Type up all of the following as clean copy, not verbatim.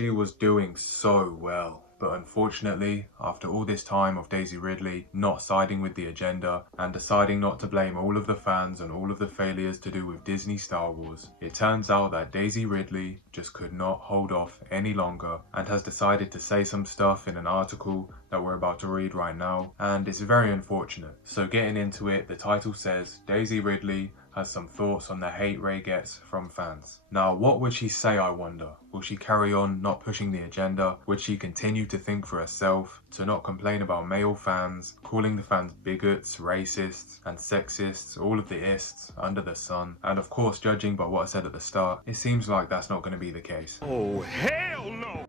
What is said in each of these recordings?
She was doing so well. But unfortunately, after all this time of Daisy Ridley not siding with the agenda and deciding not to blame all of the fans and all of the failures to do with Disney Star Wars, it turns out that Daisy Ridley just could not hold off any longer and has decided to say some stuff in an article that we're about to read right now, and it's very unfortunate. So getting into it, the title says, Daisy Ridley has some thoughts on the hate Rey gets from fans. Now, what would she say, I wonder? Will she carry on not pushing the agenda? Would she continue to think for herself, to not complain about male fans, calling the fans bigots, racists, and sexists, all of the ists under the sun? And of course, judging by what I said at the start, it seems like that's not going to be the case. Oh, hell no!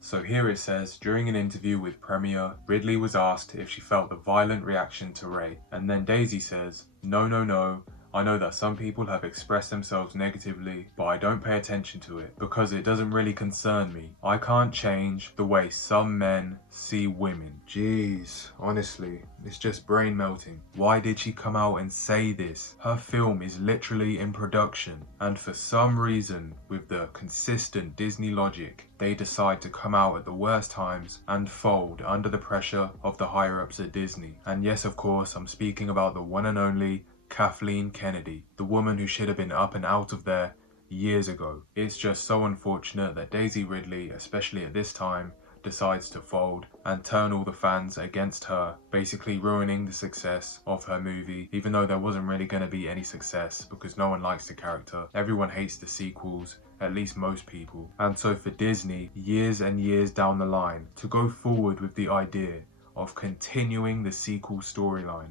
So here it says, during an interview with Premiere, Ridley was asked if she felt the violent reaction to Rey, and then Daisy says, no, I know that some people have expressed themselves negatively, but I don't pay attention to it because it doesn't really concern me. I can't change the way some men see women. Jeez, honestly, it's just brain melting. Why did she come out and say this? Her film is literally in production, and for some reason, with the consistent Disney logic, they decide to come out at the worst times and fold under the pressure of the higher-ups at Disney. And yes, of course, I'm speaking about the one and only Kathleen Kennedy, the woman who should have been up and out of there years ago. It's just so unfortunate that Daisy Ridley, especially at this time, decides to fold and turn all the fans against her, basically ruining the success of her movie, even though there wasn't really going to be any success because no one likes the character. Everyone hates the sequels, at least most people. And so for Disney, years and years down the line, to go forward with the idea of continuing the sequel storyline,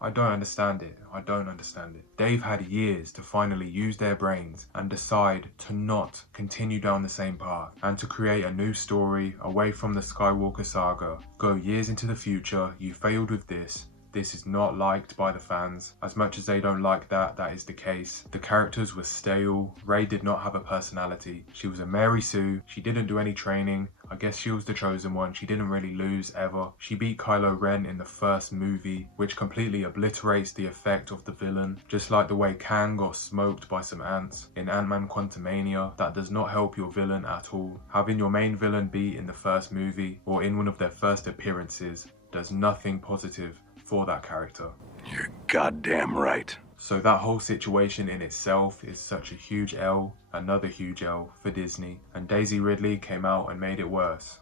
I don't understand it. I don't understand it. They've had years to finally use their brains and decide to not continue down the same path and to create a new story away from the Skywalker saga. Go years into the future, you failed with this. This is not liked by the fans. As much as they don't like that, that is the case. The characters were stale. Rey did not have a personality. She was a Mary Sue. She didn't do any training. I guess she was the chosen one. She didn't really lose ever. She beat Kylo Ren in the first movie, which completely obliterates the effect of the villain. Just like the way Kang got smoked by some ants in Ant-Man Quantumania, that does not help your villain at all. Having your main villain be in the first movie or in one of their first appearances does nothing positive for that character. You're goddamn right. So that whole situation in itself is such a huge L, another huge L for Disney, and Daisy Ridley came out and made it worse.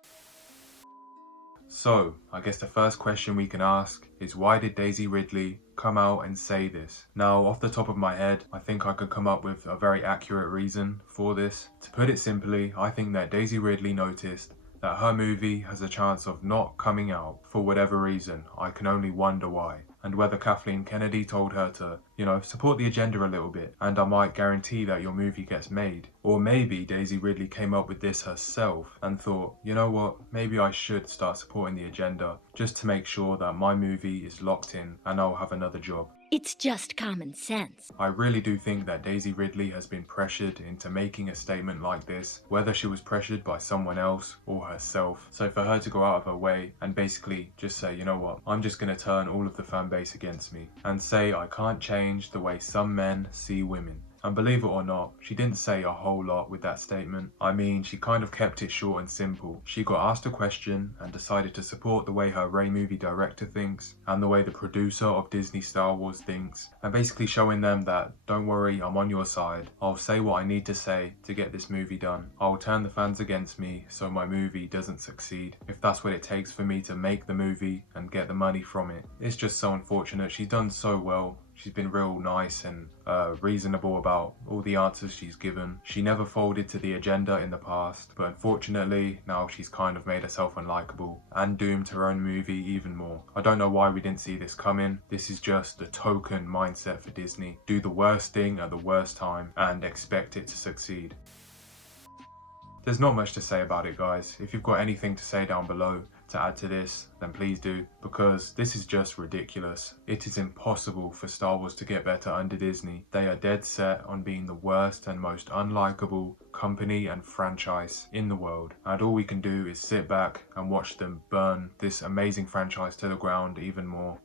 So, I guess the first question we can ask is, why did Daisy Ridley come out and say this? Now, off the top of my head, I think I could come up with a very accurate reason for this. To put it simply, I think that Daisy Ridley noticed that her movie has a chance of not coming out for whatever reason. I can only wonder why. And whether Kathleen Kennedy told her to, support the agenda a little bit, and I might guarantee that your movie gets made. Or maybe Daisy Ridley came up with this herself and thought, you know what, maybe I should start supporting the agenda just to make sure that my movie is locked in and I'll have another job. It's just common sense. I really do think that Daisy Ridley has been pressured into making a statement like this, whether she was pressured by someone else or herself. So for her to go out of her way and basically just say, you know what, I'm just going to turn all of the fan base against me and say I can't change the way some men see women. And believe it or not, she didn't say a whole lot with that statement. I mean, she kind of kept it short and simple. She got asked a question and decided to support the way her Rey movie director thinks and the way the producer of Disney Star Wars thinks, and basically showing them that, don't worry, I'm on your side. I'll say what I need to say to get this movie done. I'll turn the fans against me so my movie doesn't succeed, if that's what it takes for me to make the movie and get the money from it. It's just so unfortunate. She's done so well. She's been real nice and reasonable about all the answers she's given. She never folded to the agenda in the past, but unfortunately now she's kind of made herself unlikable and doomed her own movie even more. I don't know why we didn't see this coming. This is just the token mindset for Disney. Do the worst thing at the worst time and expect it to succeed. There's not much to say about it, guys. If you've got anything to say down below to add to this, then please do, because this is just ridiculous. It is impossible for Star Wars to get better under Disney. They are dead set on being the worst and most unlikable company and franchise in the world, and all we can do is sit back and watch them burn this amazing franchise to the ground even more.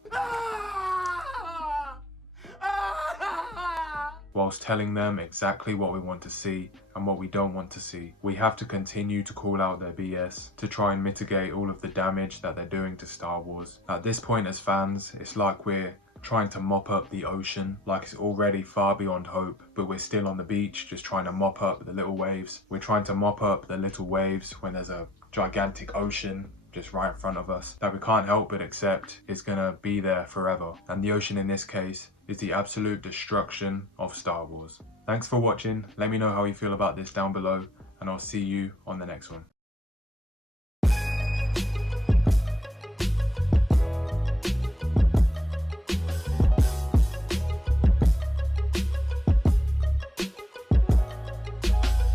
whilst telling them exactly what we want to see and what we don't want to see. We have to continue to call out their BS to try and mitigate all of the damage that they're doing to Star Wars. At this point as fans, it's like we're trying to mop up the ocean, like it's already far beyond hope, but we're still on the beach just trying to mop up the little waves. We're trying to mop up the little waves when there's a gigantic ocean just right in front of us that we can't help but accept is gonna be there forever. And the ocean in this case is the absolute destruction of Star Wars. Thanks for watching. Let me know how you feel about this down below, and I'll see you on the next one.